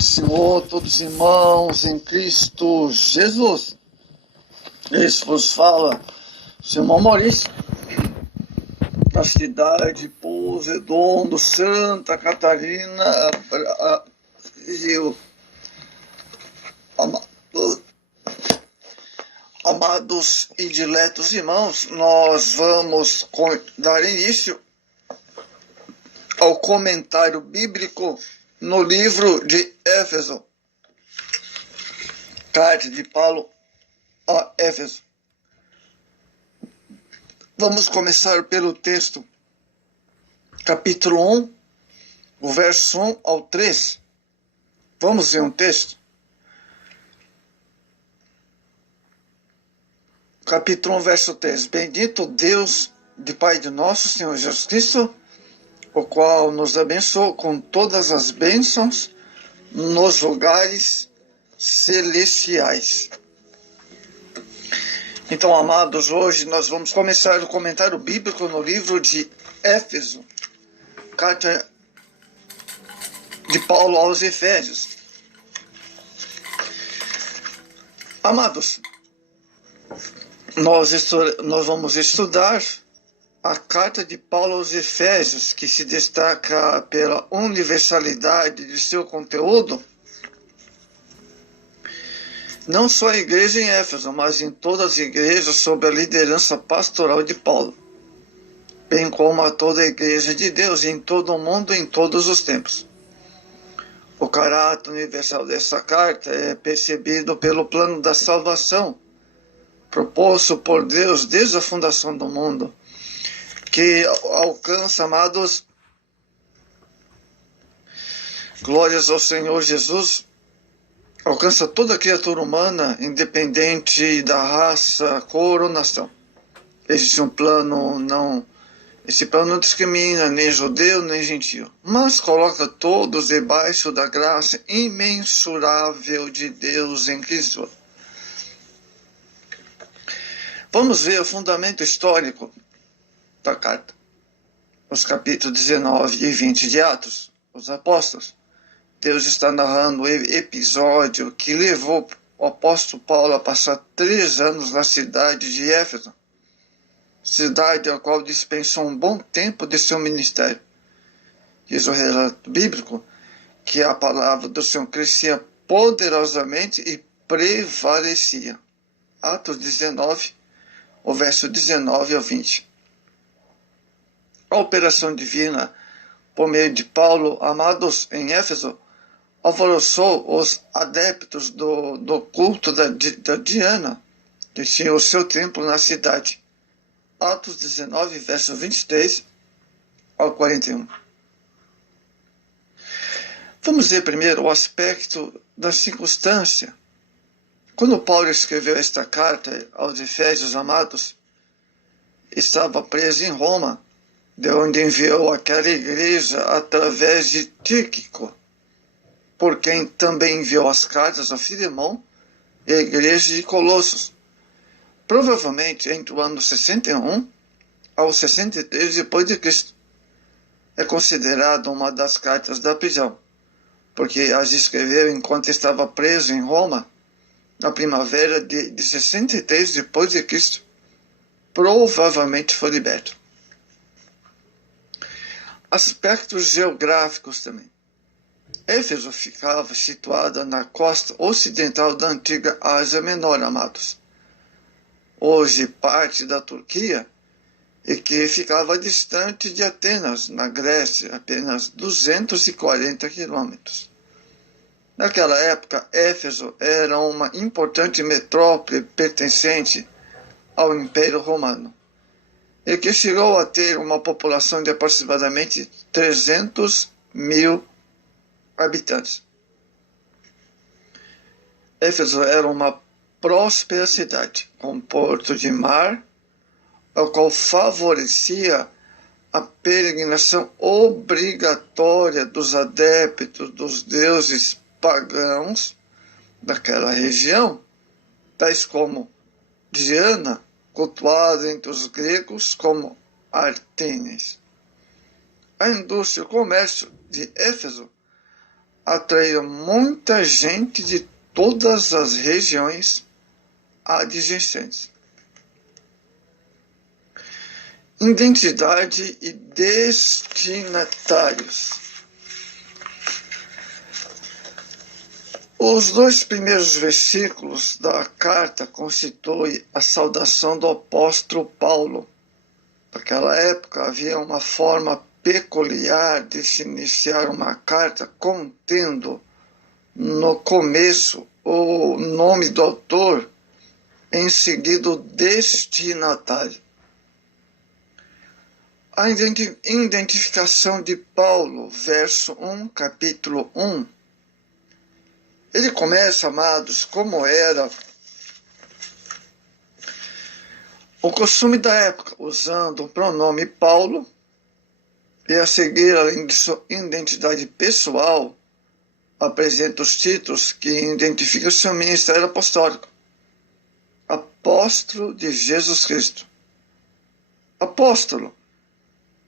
do Senhor, todos os irmãos em Cristo Jesus. Esse vos fala, seu irmão Maurício, da cidade de Pouso Redondo, Santa Catarina, Brasil. Amados e diletos irmãos, nós vamos dar início ao comentário bíblico no livro de Éfeso, carta de Paulo a Éfeso. Vamos começar pelo texto, capítulo 1, o verso 1 ao 3. Vamos ver um texto. Capítulo 1, verso 3. Bendito Deus de Pai de nosso Senhor Jesus Cristo, o qual nos abençoou com todas as bênçãos nos lugares celestiais. Então, amados, hoje nós vamos começar o comentário bíblico no livro de Éfeso, carta de Paulo aos Efésios. Amados, nós vamos estudar a carta de Paulo aos Efésios, que se destaca pela universalidade de seu conteúdo, não só a igreja em Éfeso, mas em todas as igrejas sob a liderança pastoral de Paulo, bem como a toda a igreja de Deus em todo o mundo, em todos os tempos. O caráter universal dessa carta é percebido pelo plano da salvação, proposto por Deus desde a fundação do mundo, que alcança, amados, glórias ao Senhor Jesus, alcança toda criatura humana, independente da raça, cor ou nação. Esse plano não discrimina nem judeu nem gentio, mas coloca todos debaixo da graça imensurável de Deus em Cristo. Vamos ver o fundamento histórico da carta. Os capítulos 19 e 20 de Atos, os apóstolos. Deus está narrando o episódio que levou o apóstolo Paulo a passar 3 anos na cidade de Éfeso, cidade a qual dispensou um bom tempo de seu ministério. Diz o relato bíblico que a palavra do Senhor crescia poderosamente e prevalecia. Atos 19, o verso 19 ao 20. A operação divina, por meio de Paulo, amados, em Éfeso, alvoroçou os adeptos do culto da Diana, que tinha o seu templo na cidade. Atos 19, verso 23 ao 41. Vamos ver primeiro o aspecto da circunstância. Quando Paulo escreveu esta carta aos Efésios, amados, estava preso em Roma, de onde enviou aquela igreja através de Tíquico, por quem também enviou as cartas a Filemão e a igreja de Colossos, provavelmente entre o ano 61 ao 63 depois de Cristo. É considerada uma das cartas da prisão, porque as escreveu enquanto estava preso em Roma, na primavera de 63 depois de Cristo. Provavelmente foi liberto. Aspectos geográficos também. Éfeso ficava situada na costa ocidental da antiga Ásia Menor, amados, hoje parte da Turquia, e que ficava distante de Atenas, na Grécia, apenas 240 quilômetros. Naquela época, Éfeso era uma importante metrópole pertencente ao Império Romano, e que chegou a ter uma população de aproximadamente 300 mil habitantes. Éfeso era uma próspera cidade, com porto de mar, o qual favorecia a peregrinação obrigatória dos adeptos dos deuses pagãos daquela região, tais como Diana, cultuada entre os gregos como Ártemis. A indústria e o comércio de Éfeso atraíram muita gente de todas as regiões adjacentes. Identidade e destinatários. Os 2 primeiros versículos da carta constituem a saudação do apóstolo Paulo. Naquela época havia uma forma peculiar de se iniciar uma carta contendo no começo o nome do autor, em seguida o destinatário. A identificação de Paulo, verso 1, capítulo 1. Ele começa, amados, como era o costume da época, usando o pronome Paulo, e a seguir, além de sua identidade pessoal, apresenta os títulos que identificam o seu ministério apostólico. Apóstolo de Jesus Cristo. Apóstolo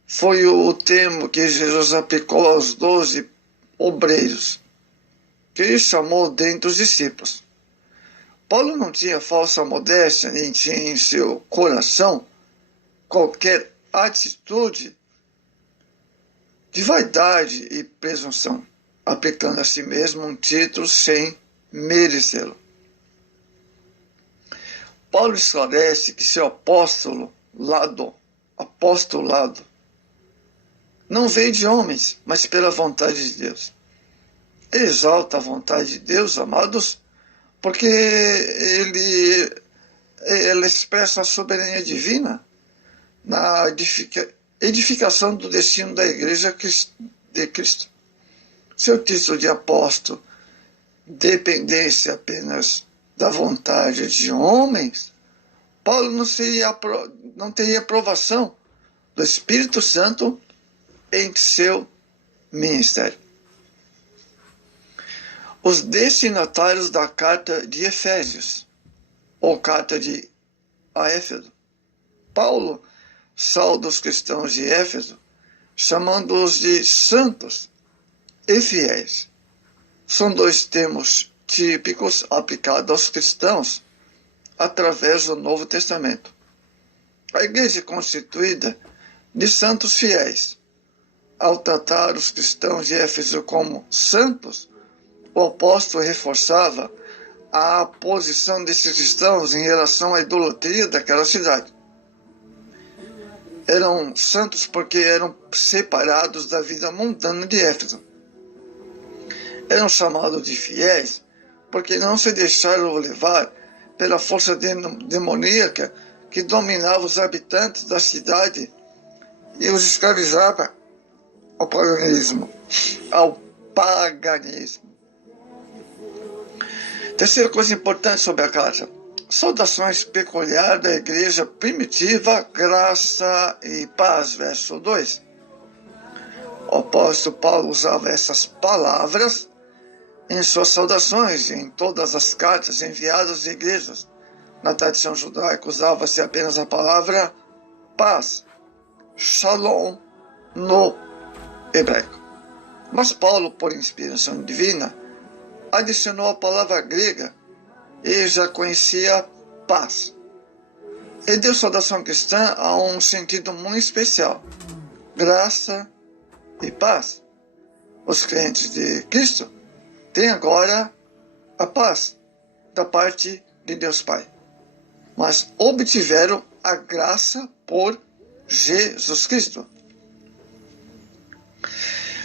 foi o termo que Jesus aplicou aos 12 obreiros, que ele chamou dentre os discípulos. Paulo não tinha falsa modéstia, nem tinha em seu coração qualquer atitude de vaidade e presunção, aplicando a si mesmo um título sem merecê-lo. Paulo esclarece que seu apostolado não veio de homens, mas pela vontade de Deus. Ele exalta a vontade de Deus, amados, porque ele expressa a soberania divina na edificação do destino da igreja de Cristo. Seu título de apóstolo dependesse apenas da vontade de homens, Paulo não teria aprovação do Espírito Santo em seu ministério. Os destinatários da carta de Efésios, ou carta a Éfeso. Paulo sauda os cristãos de Éfeso, chamando-os de santos e fiéis. São 2 termos típicos aplicados aos cristãos através do Novo Testamento. A igreja é constituída de santos fiéis. Ao tratar os cristãos de Éfeso como santos, o apóstolo reforçava a posição desses cristãos em relação à idolatria daquela cidade. Eram santos porque eram separados da vida mundana de Éfeso. Eram chamados de fiéis porque não se deixaram levar pela força demoníaca que dominava os habitantes da cidade e os escravizava ao paganismo. Terceira coisa importante sobre a carta: saudações peculiar da igreja primitiva, graça e paz, verso 2. O apóstolo Paulo usava essas palavras em suas saudações e em todas as cartas enviadas às igrejas. Na tradição judaica usava-se apenas a palavra paz, shalom, no hebraico. Mas Paulo, por inspiração divina, adicionou a palavra grega e já conhecia paz. E deu saudação cristã a um sentido muito especial: graça e paz. Os crentes de Cristo têm agora a paz da parte de Deus Pai, mas obtiveram a graça por Jesus Cristo.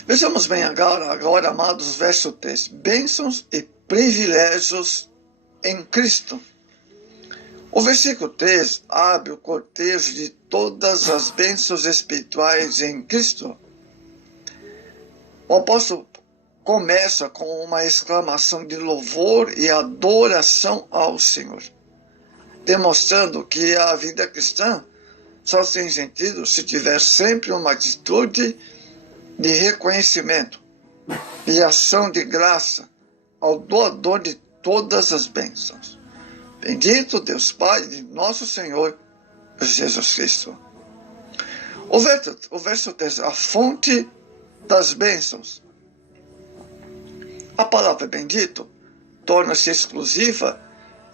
Vejamos bem agora, amados, verso 3. Bênçãos e privilégios em Cristo. O versículo 3 abre o cortejo de todas as bênçãos espirituais em Cristo. O apóstolo começa com uma exclamação de louvor e adoração ao Senhor, demonstrando que a vida cristã só tem sentido se tiver sempre uma atitude de reconhecimento e ação de graça ao doador de todas as bênçãos. Bendito Deus Pai de nosso Senhor Jesus Cristo. O verso 3, a fonte das bênçãos. A palavra bendito torna-se exclusiva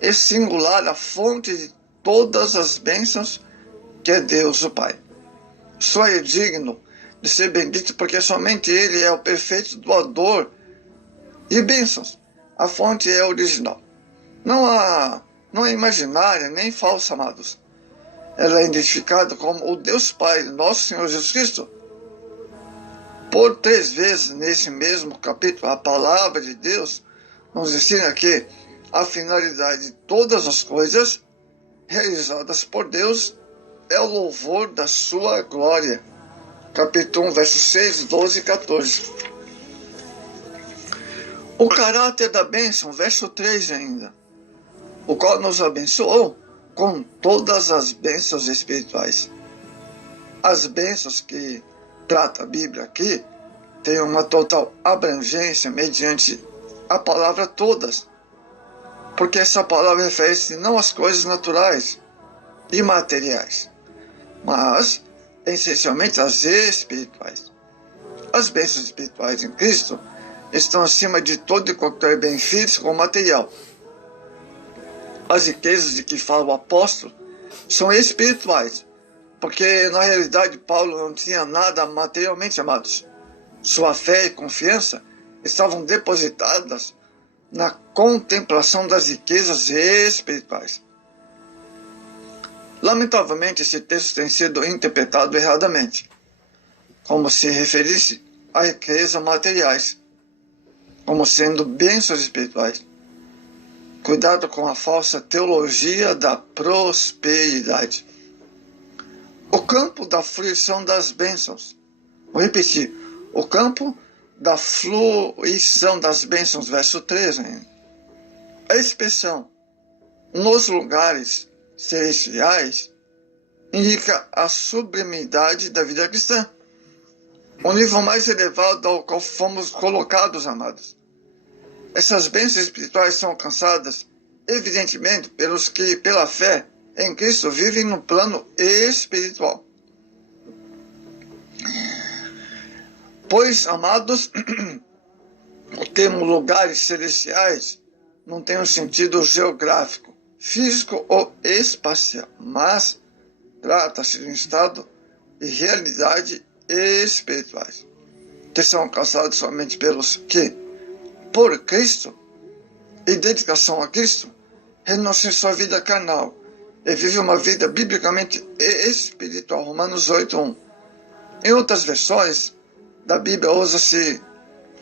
e singular a fonte de todas as bênçãos que é Deus o Pai. Só é digno de ser bendito porque somente Ele é o perfeito doador e bênçãos. A fonte é original. Não é imaginária nem falsa, amados. Ela é identificada como o Deus Pai, nosso Senhor Jesus Cristo. Por 3 vezes nesse mesmo capítulo, a palavra de Deus nos ensina que a finalidade de todas as coisas realizadas por Deus é o louvor da sua glória. Capítulo 1, versos 6, 12 e 14. O caráter da bênção, verso 3 ainda, o qual nos abençoou com todas as bênçãos espirituais. As bênçãos que trata a Bíblia aqui têm uma total abrangência mediante a palavra todas, porque essa palavra refere-se não às coisas naturais e materiais, mas essencialmente às espirituais. As bênçãos espirituais em Cristo estão acima de todo e qualquer benefício com o material. As riquezas de que fala o apóstolo são espirituais, porque na realidade Paulo não tinha nada materialmente, amados. Sua fé e confiança estavam depositadas na contemplação das riquezas espirituais. Lamentavelmente, esse texto tem sido interpretado erradamente, como se referisse a riquezas materiais, como sendo bênçãos espirituais. Cuidado com a falsa teologia da prosperidade. O campo da fruição das bênçãos. Vou repetir. O campo da fruição das bênçãos, verso 13. A expressão nos lugares celestiais indica a sublimidade da vida cristã, o nível mais elevado ao qual fomos colocados, amados. Essas bênçãos espirituais são alcançadas, evidentemente, pelos que, pela fé em Cristo, vivem no plano espiritual. Pois, amados, o termo lugares celestiais não tem um sentido geográfico, físico ou espacial, mas trata-se de um estado de realidade espirituais, que são alcançados somente pelos que, por Cristo e dedicação a Cristo, renunciam sua vida carnal e vivem uma vida biblicamente espiritual. Romanos 8:1. Em outras versões da Bíblia usa-se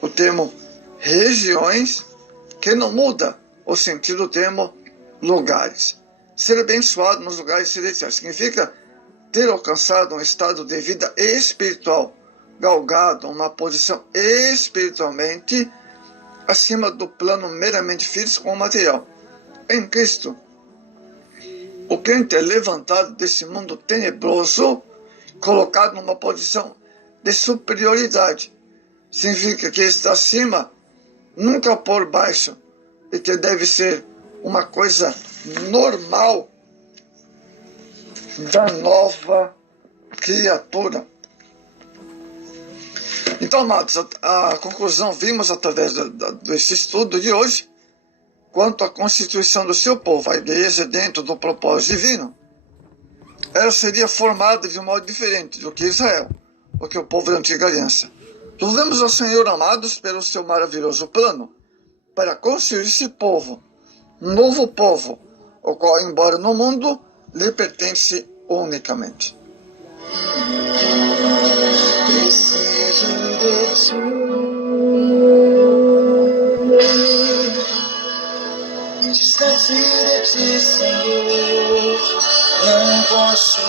o termo regiões, que não muda o sentido do termo lugares. Ser abençoado nos lugares celestiais significa ter alcançado um estado de vida espiritual, galgado uma posição espiritualmente acima do plano meramente físico ou material. Em Cristo, o crente é levantado desse mundo tenebroso, colocado numa posição de superioridade. Significa que está acima, nunca por baixo, e que deve ser uma coisa normal da nova criatura. Então, amados, a conclusão vimos através desse estudo de hoje quanto à constituição do seu povo, a igreja dentro do propósito divino. Ela seria formada de um modo diferente do que Israel, do que o povo da antiga aliança. Louvemos ao Senhor, amados, pelo seu maravilhoso plano para construir esse povo, um novo povo, o qual, embora no mundo, lhe pertence unicamente. Preciso de ti, distante de ti, Senhor, não posso